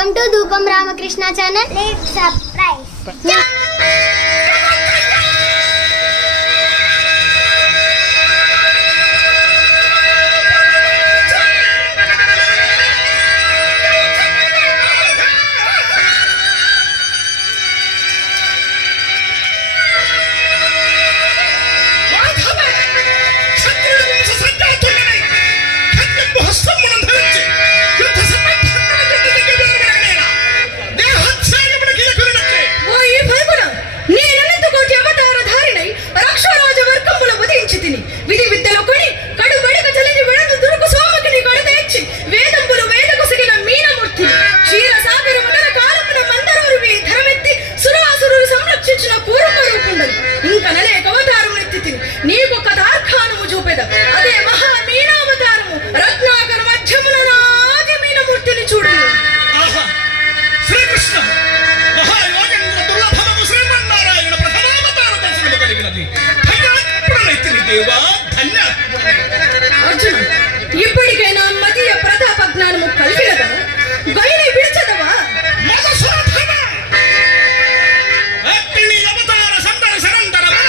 Welcome to Dhoopam Ramakrishna channel surprise Deva Dhanya. Arjuna ఇప్పటికైనా మదీయ ప్రతాప జ్ఞానము కలిగినదా? గైని విడిచదవా? మధుసూదన అగ్ని అవతార సందర్శనంతరమున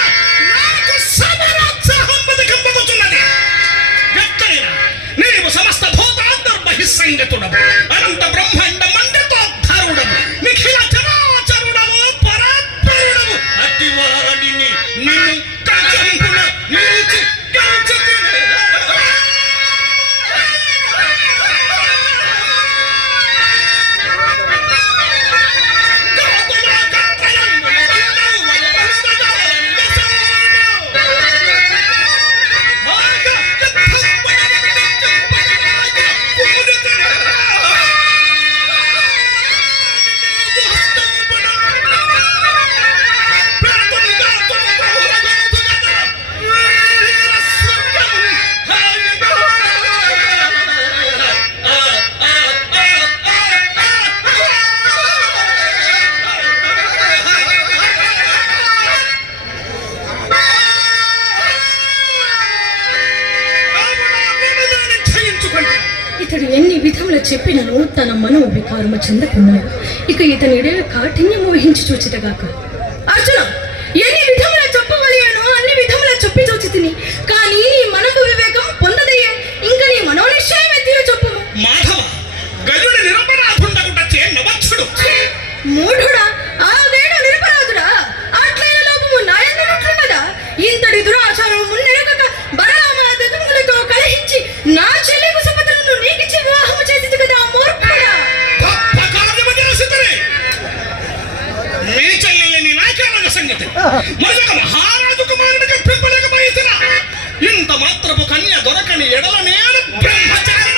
ఇతడు ఎన్ని విధముల చెప్పినను తన మనో వికారము చెందకున్నాడు ఇక ఇతని ఎడల కాఠిన్యము వహించి చూచితగాక. అర్జున ఎన్ని విధముల చెప్పవలయను అన్ని విధముల చెప్పి చూచి తిని కానీ నీ మనకు వివేకం పొందదయ్యే ఇంకా నీ మనోనిశ్చయం ఎత్తిన చెప్పుము మాధవ గజుడి నిరపరాధుండగుటచ్చే నవక్షుడు. మూఢుడా రేచల్లని చెల్లెల్ని నాకేమన్న సంగతి. మరొక మహారాజు కుమారుడికి పెంపలేకపోయితున్నా ఇంత మాత్రపు కన్య దొరకని ఎడల నేను బ్రహ్మచారి.